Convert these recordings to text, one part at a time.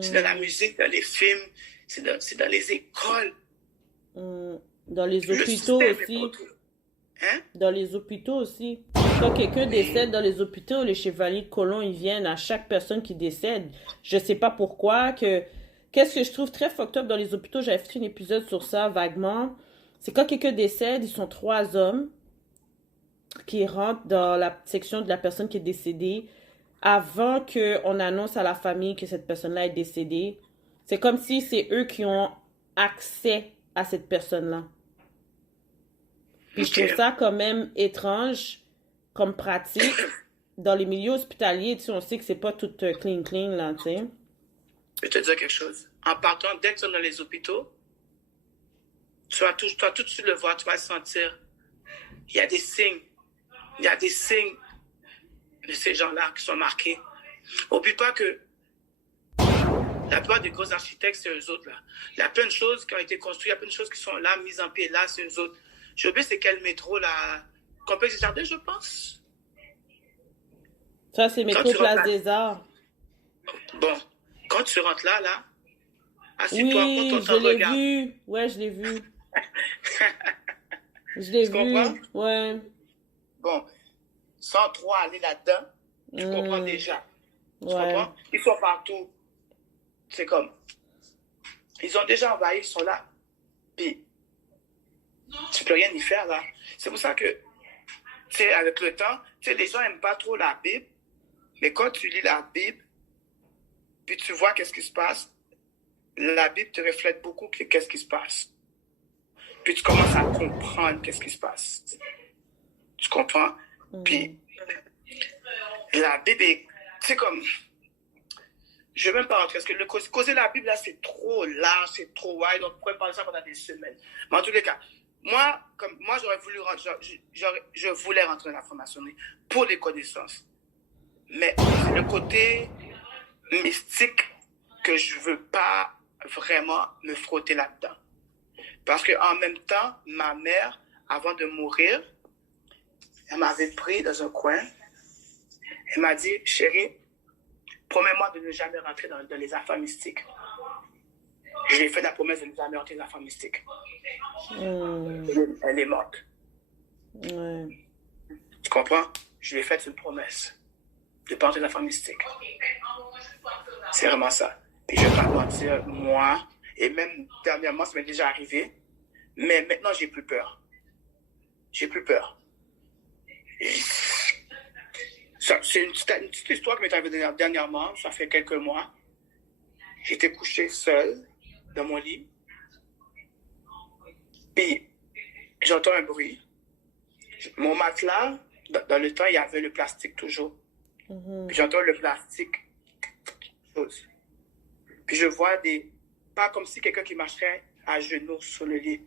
c'est dans la musique, dans les films, c'est dans les écoles. Dans les Le hôpitaux système est aussi. partout. Hein? Dans les hôpitaux aussi. Quand quelqu'un Oui. décède dans les hôpitaux, les chevaliers de colon, ils viennent à chaque personne qui décède. Je sais pas pourquoi. Qu'est-ce que je trouve très fucked up dans les hôpitaux, j'avais fait un épisode sur ça vaguement. C'est quand quelqu'un décède, ils sont trois hommes qui rentrent dans la section de la personne qui est décédée avant qu'on annonce à la famille que cette personne-là est décédée. C'est comme si c'est eux qui ont accès à cette personne-là. Puis je OK. trouve ça quand même étrange comme pratique. Dans les milieux hospitaliers, tu sais, on sait que c'est pas tout clean clean, là, tu sais. Je vais te dire quelque chose. En partant, dès que tu es dans les hôpitaux, tu vas tout de suite le voir, tu vas le sentir. Il y a des signes. Il y a des signes de ces gens-là qui sont marqués. Oublie pas que la plupart des gros architectes, c'est eux autres, là. Il y a plein de choses qui ont été construites, il y a plein de choses qui sont là, mises en pied là, c'est eux autres. J'ai oublié c'est quel métro, là. Complexe des Jardins, je pense. Ça, c'est Quand métro tu rentres Place là, des Arts. bon, quand tu rentres là, assis-toi, prends ton Oui, je temps, l'ai regarde. vu. Ouais, je l'ai vu. Je l'ai Tu comprends? vu. Ouais. Bon, sans trop aller là-dedans, tu comprends Hmm, déjà. Tu ouais. comprends? Ils sont partout. C'est comme, ils ont déjà envahi, ils sont là. Puis, tu peux rien y faire, là. C'est pour ça que, tu sais, avec le temps, tu sais, les gens n'aiment pas trop la Bible, mais quand tu lis la Bible, puis tu vois qu'est-ce qui se passe, la Bible te reflète beaucoup qu'est-ce qui se passe. Puis tu commences à comprendre qu'est-ce qui se passe. Tu comprends? Hmm. Puis, la Bible est, c'est comme, je ne vais même pas rentrer, parce que causer la Bible, là, c'est trop large, c'est trop wide, on pourrait parler ça pendant des semaines. Mais en tous les cas, moi, j'aurais voulu rentrer, je voulais rentrer dans la franc-maçonnerie pour les connaissances. Mais c'est le côté mystique que je ne veux pas vraiment me frotter là-dedans. Parce qu'en même temps, ma mère, avant de mourir, elle m'avait pris dans un coin. Elle m'a dit, chérie, promets-moi de ne jamais rentrer dans les affaires mystiques. J'ai fait la promesse de ne jamais rentrer dans les affaires mystiques. Hmm. Elle est morte. Ouais. Tu comprends? Je lui ai fait une promesse de ne pas rentrer dans les affaires mystiques. C'est vraiment ça. Puis je ne vais pas mentir, moi, et même dernièrement, ça m'est déjà arrivé, mais maintenant, j'ai plus peur. J'ai plus peur. C'est une petite histoire qui m'est arrivée dernièrement, ça fait quelques mois. J'étais couché seul dans mon lit. Puis, j'entends un bruit. Mon matelas, dans le temps, il y avait le plastique toujours. Puis j'entends le plastique. Chose. Puis je vois pas comme si quelqu'un qui marcherait à genoux sur le lit.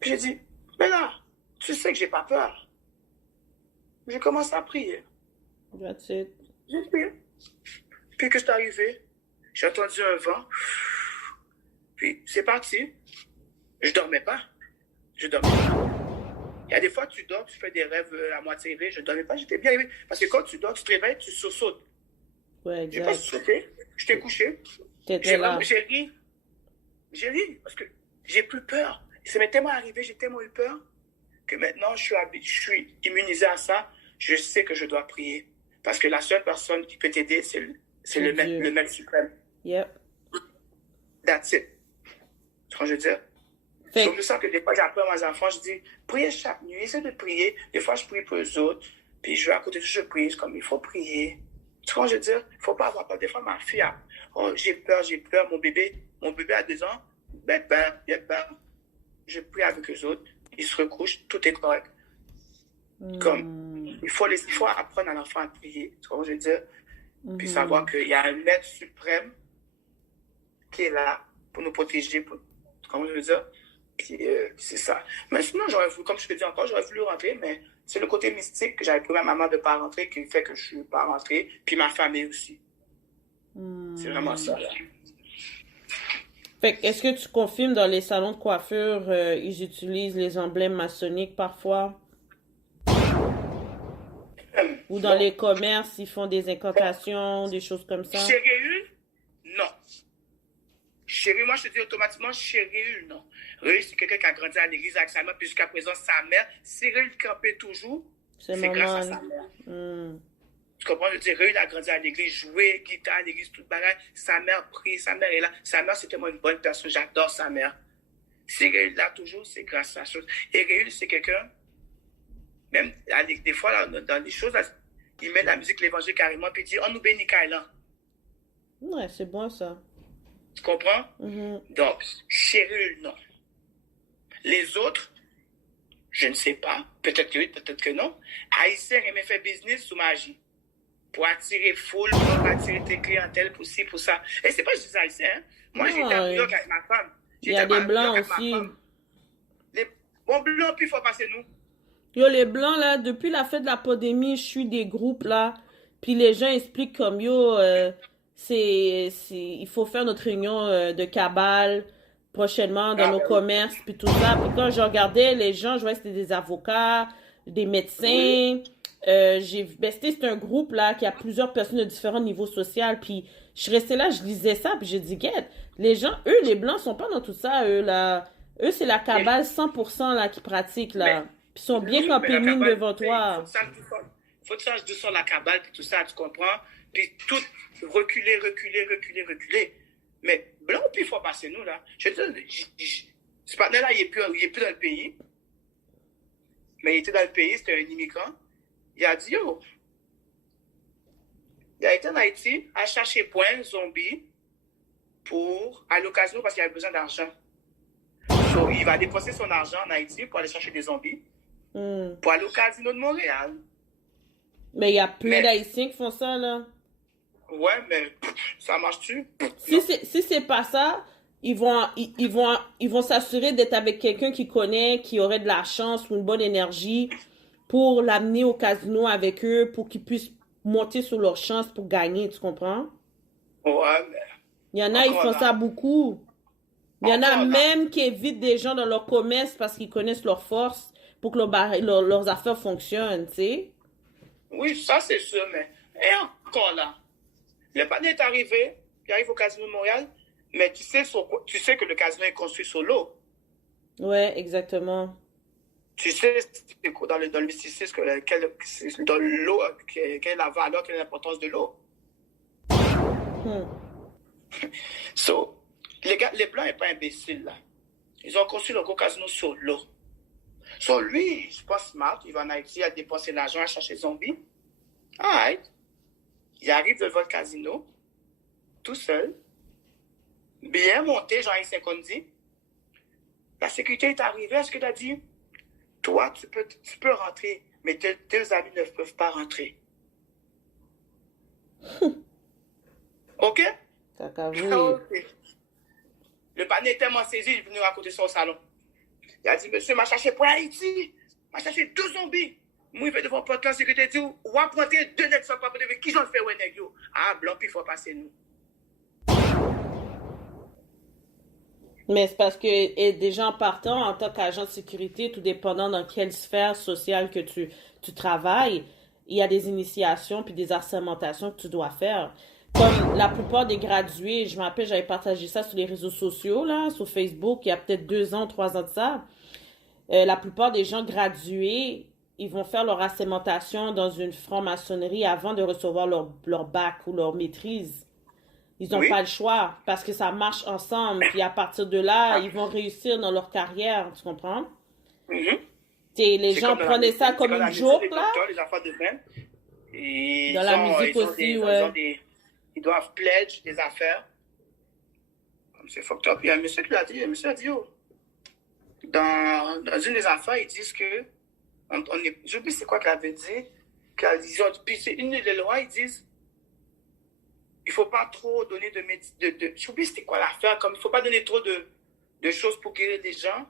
Puis j'ai dit, mais là, tu sais que j'ai pas peur. J'ai commencé à prier. That's it. J'ai prié. Puis que c'est arrivé, j'ai entendu un vent. Puis c'est parti. Je dormais pas. Je dormais pas. Il y a des fois, tu dors, tu fais des rêves à moitié éveillé. Je dormais pas, j'étais bien éveillé. Parce que quand tu dors, tu te réveilles, tu sursautes. Ouais, J'ai pas exact. sauté. J'étais couché. T'étais là. J'ai ri. J'ai ri parce que j'ai plus peur. Ça m'est tellement arrivé, j'ai tellement eu peur que maintenant, je suis immunisé à ça. Je sais que je dois prier. Parce que la seule personne qui peut t'aider, c'est C'est Dieu. le maître suprême. Yep. That's it. Tu vois ce que je veux dire? Fait Donc, je sens que des fois, j'apprends à mes enfants, je dis, priez chaque nuit, essaie de prier. Des fois, je prie pour eux autres. Puis, je vais à côté de je prie. C'est comme, il faut prier. Tu vois ce que je veux dire? Il ne faut pas avoir peur. Des fois, ma fille a, oh, j'ai peur. Mon bébé a 2 ans. Ben, il a peur. Je prie avec eux autres. Ils se recouchent. Tout est correct. Comme, il faut apprendre à l'enfant à prier. Tu vois ce que je veux dire? Puis savoir qu'il y a un maître suprême qui est là pour nous protéger. Tu vois ce que je veux dire? Puis, c'est ça. Mais sinon, comme je te dis encore, j'aurais voulu rentrer, mais c'est le côté mystique que j'avais promis à maman de ne pas rentrer qui fait que je ne suis pas rentré. Puis ma famille aussi. C'est vraiment ça, là. Fait que est-ce que tu confirmes dans les salons de coiffure, ils utilisent les emblèmes maçonniques parfois? Ou dans les commerces, ils font des incantations, des choses comme ça? Chez Réul, non. Chez Réul, moi, je te dis automatiquement, chez Réul, non. Réul, c'est quelqu'un qui a grandi à l'église avec sa mère, puis jusqu'à présent, sa mère, si Réul campait toujours, c'est grâce à sa mère. Tu comprends? Je veux dire, Réul a grandi à l'église, joué, guitare à l'église, tout bagage. Sa mère prie, sa mère est là. Sa mère, c'est tellement une bonne personne. J'adore sa mère. Si Réul là toujours, c'est grâce à ça chose. Et Réul, c'est quelqu'un, même des fois, là, dans des choses, là, il met de la musique, l'évangile carrément, puis il dit, on nous bénit, Kailan. Ouais, c'est bon ça. Tu comprends? Donc, chez Réul, non. Les autres, je ne sais pas. Peut-être que oui, peut-être que non. Haïtien aimait faire business sous magie. Pour attirer foule, pour attirer tes clientèles, pour ci, pour ça. Et c'est pas juste haïtien, hein. Moi, j'étais à New York avec ma femme. Il y a des blancs aussi. Les bons blancs, puis il faut passer nous. Yo, les blancs, là, depuis la fin de la pandémie, je suis des groupes, là. Puis les gens expliquent comme, yo, il faut faire notre réunion de cabale prochainement dans nos commerces, puis tout ça. Puis quand je regardais les gens, je voyais que c'était des avocats, des médecins. C'est un groupe, là, qui a plusieurs personnes de différents niveaux sociaux. Puis je suis restée là, je lisais ça, puis j'ai dit, guette, les gens, eux, les blancs, sont pas dans tout ça, eux, là. Eux, c'est la cabale 100%, là, qui pratiquent, là. Puis ils sont bien campés mine devant toi. Il faut que tu saches d'où sort la cabale, puis tout ça, tu comprends? Puis tout, reculer. Mais blanc, puis il faut passer nous, là. Je te dis, ce partenaire-là, il est plus dans le pays. Mais il était dans le pays, c'était un immigrant. Il a dit, yo, il a été en Haïti à chercher point zombie pour aller au casino parce qu'il avait besoin d'argent. So, il va dépenser son argent en Haïti pour aller chercher des zombies. Pour aller au casino de Montréal. Mais il y a plein d'Haïtiens qui font ça, là. Ouais, mais ça marche-tu? Si c'est pas ça, ils vont s'assurer d'être avec quelqu'un qui connaît, qui aurait de la chance ou une bonne énergie pour l'amener au casino avec eux, pour qu'ils puissent monter sur leur chance pour gagner, tu comprends? Ouais, mais... Il y en a, ils font ça beaucoup. Il y en a même qui évitent des gens dans leur commerce parce qu'ils connaissent leur force pour que leurs affaires fonctionnent, tu sais? Oui, ça c'est sûr, mais... Et encore là, le panneau est arrivé, il arrive au casino de Montréal, mais tu sais que le casino est construit sur l'eau. Ouais, exactement. Tu sais dans le mysticisme, dans l'eau, quelle est la valeur, quelle est l'importance de l'eau. So, les Blancs n'est pas imbéciles, là. Ils ont construit le gros casino sur l'eau. So, lui, je pense smart, il va en Haïti à dépenser l'argent, à chercher zombies. Alright. Il arrive devant le casino, tout seul, bien monté, genre il qu'on dit. La sécurité est arrivée, est-ce que tu as dit, toi, tu peux rentrer, mais tes amis ne peuvent pas rentrer. OK? Okay. Le panier est tellement saisi, il est venu raconter ça au salon. Il a dit, monsieur, m'a cherché pour Haïti, m'a cherché 2 zombies. Moi, il fait devant porte la sécurité, dit, ou à prendre 2 nègres sans pas de qui j'en fais, ouais, nègres. Ah, blanc, puis il faut passer nous. Mais c'est parce que déjà en partant, en tant qu'agent de sécurité, tout dépendant dans quelle sphère sociale que tu travailles, il y a des initiations puis des assermentations que tu dois faire. Comme la plupart des gradués, je me rappelle, j'avais partagé ça sur les réseaux sociaux, là, sur Facebook, il y a peut-être 2 ans, 3 ans de ça. La plupart des gens gradués, ils vont faire leur assermentation dans une franc-maçonnerie avant de recevoir leur bac ou leur maîtrise. Ils n'ont pas le choix parce que ça marche ensemble. Puis à partir de là, ils vont réussir dans leur carrière. Tu comprends? Les gens prenaient ça comme une joke, là. Les affaires de même. Dans la musique aussi, ouais. Ils doivent pledge des affaires. Comme c'est fucked up. Il y a un monsieur qui l'a dit. Le monsieur a dit, oh, dans une des affaires, ils disent que j'oublie c'est quoi qu'elle avait dit. Puis c'est une des lois, ils disent il ne faut pas trop donner j'oublie c'était quoi l'affaire, comme il ne faut pas donner trop de choses pour guérir les gens,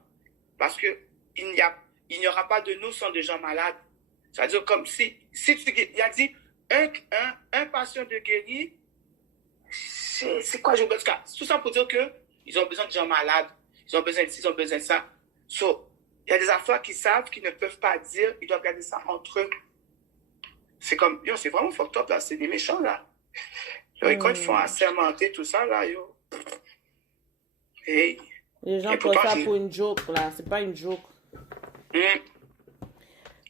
parce qu'il n'y aura pas de nous sans des gens malades. C'est-à-dire comme si il a dit un patient de guéri, c'est quoi, j'oublie ça. Tout ça pour dire qu'ils ont besoin de gens malades, ils ont besoin de ci, ils ont besoin de ça. So, il y a des affaires qu'ils savent qu'ils ne peuvent pas dire, ils doivent garder ça entre eux. C'est comme, yo, c'est vraiment fucked up, là. C'est des méchants, là. Yo, et quand ils font assermenter tout ça, là, yo. Hey. Les gens Et prennent pourtant, ça j'ai. pour une joke, là. C'est pas une joke. Hum,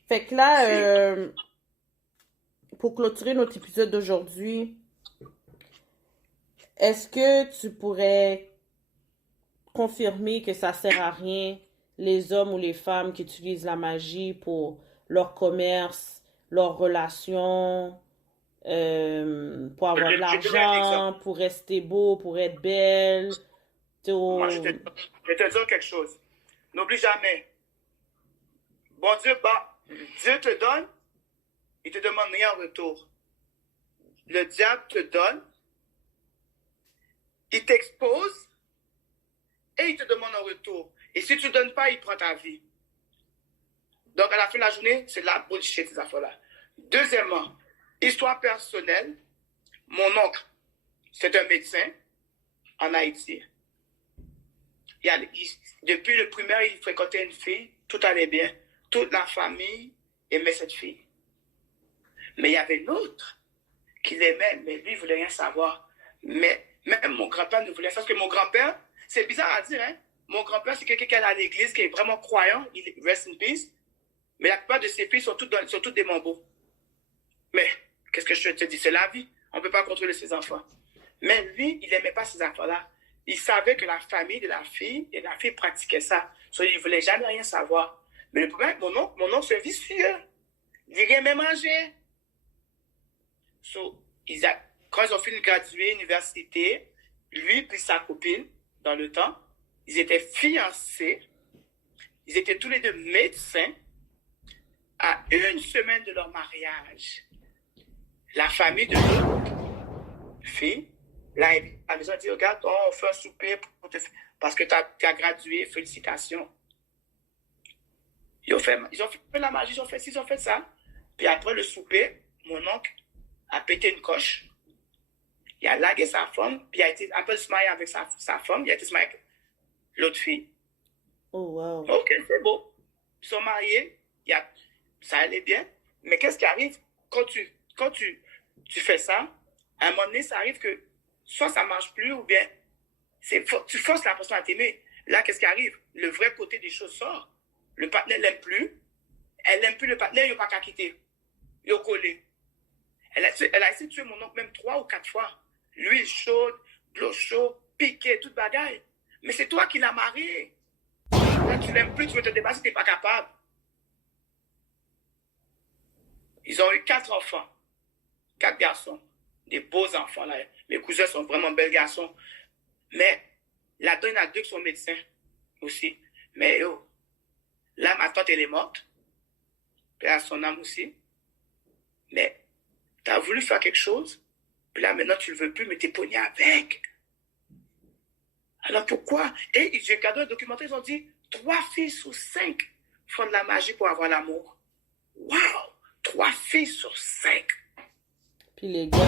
Fait que là, c'est. pour clôturer notre épisode d'aujourd'hui, est-ce que tu pourrais confirmer que ça sert à rien les hommes ou les femmes qui utilisent la magie pour leur commerce, leurs relations, pour avoir de Je te donne un exemple. l'argent, pour rester beau, pour être belle, Moi, tout... je vais te dire quelque chose. N'oublie jamais. Bon Dieu, bah, Dieu te donne, il te demande rien en retour. Le diable te donne, il t'expose et il te demande en retour. Et si tu ne donnes pas, il prend ta vie. Donc, à la fin de la journée, c'est de la bullshit, ces affaires-là. Deuxièmement, histoire personnelle, mon oncle, c'est un médecin en Haïti. Depuis le primaire, il fréquentait une fille, tout allait bien. Toute la famille aimait cette fille. Mais il y avait une autre qui l'aimait, mais lui, il ne voulait rien savoir. Mais même mon grand-père ne voulait pas. Parce que mon grand-père, c'est bizarre à dire, hein? Mon grand-père, c'est quelqu'un qui est à l'église, qui est vraiment croyant, il rest in peace. Mais la plupart de ses filles sont toutes des mambos. Mais, qu'est-ce que je te dis? C'est la vie. On ne peut pas contrôler ses enfants. Mais lui, il n'aimait pas ces enfants-là. Il savait que la famille de la fille et la fille pratiquait ça. So, il ne voulait jamais rien savoir. Mais le problème, mon oncle, c'est un vicieux. Il dit rien même manger. So, quand ils ont fini de graduer université, lui puis sa copine, dans le temps, ils étaient fiancés. Ils étaient tous les deux médecins. À une semaine de leur mariage, la famille de l'autre fille l'a invité à la maison et dit, regarde, on fait un souper parce que tu as gradué, félicitations. Ils ont fait la magie, ils ont fait ci, ils ont fait ça. Puis après le souper, mon oncle a pété une coche. Il a lagué sa femme, puis il a été un peu se marier avec sa femme, il a été se marier avec l'autre fille. Oh, wow. Ok, c'est beau. Ils sont mariés, ça allait bien. Mais qu'est-ce qui arrive quand tu fais ça? À un moment donné, ça arrive que soit ça ne marche plus ou bien tu forces la personne à t'aimer. Là, qu'est-ce qui arrive? Le vrai côté des choses sort. Le partenaire ne l'aime plus. Elle n'aime plus le partenaire, il n'a pas qu'à quitter. Il a collé. Elle a essayé de tuer mon oncle même 3 ou 4 fois. L'huile chaude, de l'eau chaude, piqué, toute bagaille. Mais c'est toi qui l'as marié. Là, tu l'aimes plus, tu veux te débarrasser, tu n'es pas capable. Ils ont eu 4 enfants. 4 garçons. Des beaux enfants, là. Mes cousins sont vraiment belles garçons. Mais là-dedans, il y en a 2 qui sont médecins aussi. Mais yo, là, ma tante, elle est morte. Puis elle a son âme aussi. Mais tu as voulu faire quelque chose. Puis là, maintenant, tu ne le veux plus, mais tu es pogné avec. Alors pourquoi? Et j'ai regardé un documentaire, ils ont dit 3 filles sur 5 font de la magie pour avoir l'amour. Wow! 3 filles sur 5. Puis les gars,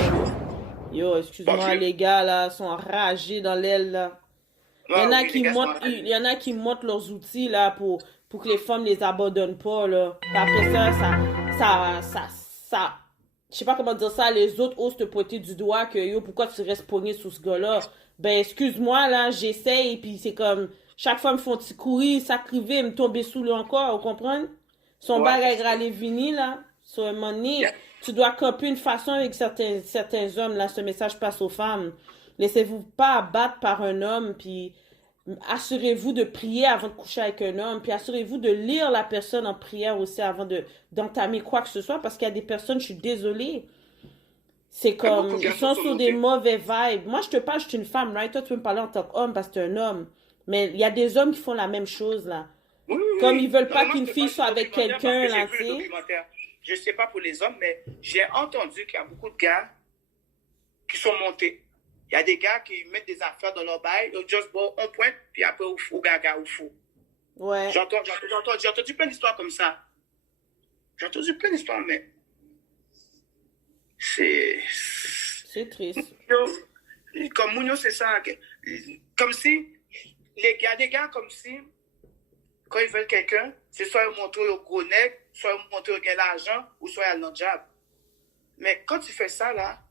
yo, excuse-moi, les gars, là, sont enragés dans l'aile, là. Il y en a il y en a qui montent leurs outils, là, pour que les femmes les abandonnent pas, là. Puis après ça, je sais pas comment dire ça, les autres osent te pointer du doigt que, yo, pourquoi tu restes pogné sous ce gars-là? Ben, excuse-moi, là, j'essaye, puis c'est comme, chaque fois, me font petit courir, s'acriver, me tomber sous le encore, vous comprenez? Son bagage râler vini, là, sur un moment donné, tu dois camper une façon avec certains hommes, là, ce message passe aux femmes. Laissez-vous pas abattre par un homme, puis assurez-vous de prier avant de coucher avec un homme, puis assurez-vous de lire la personne en prière aussi avant d'entamer quoi que ce soit, parce qu'il y a des personnes, je suis désolée, c'est comme, ils sont sur des mauvais vibes. Moi, je te parle, je suis une femme, right? Toi, tu peux me parler en tant qu'homme parce que tu es un homme. Mais il y a des hommes qui font la même chose, là. Oui. Comme ils veulent pas qu'une fille soit avec quelqu'un, là, tu sais. Je sais pas pour les hommes, mais j'ai entendu qu'il y a beaucoup de gars qui sont montés. Il y a des gars qui mettent des affaires dans leur bail, ils just bon, on pointe, puis après, au gaga, au fou. Ouais. J'ai entendu plein d'histoires comme ça. J'ai entendu plein d'histoires, mais c'est triste. Comme Mounio, c'est ça. Comme si, des gars comme si, quand ils veulent quelqu'un, c'est soit ils montrent au gros nec, soit ils montrent au gain l'argent, ou soit ils ont le diable. Mais quand tu fais ça, là,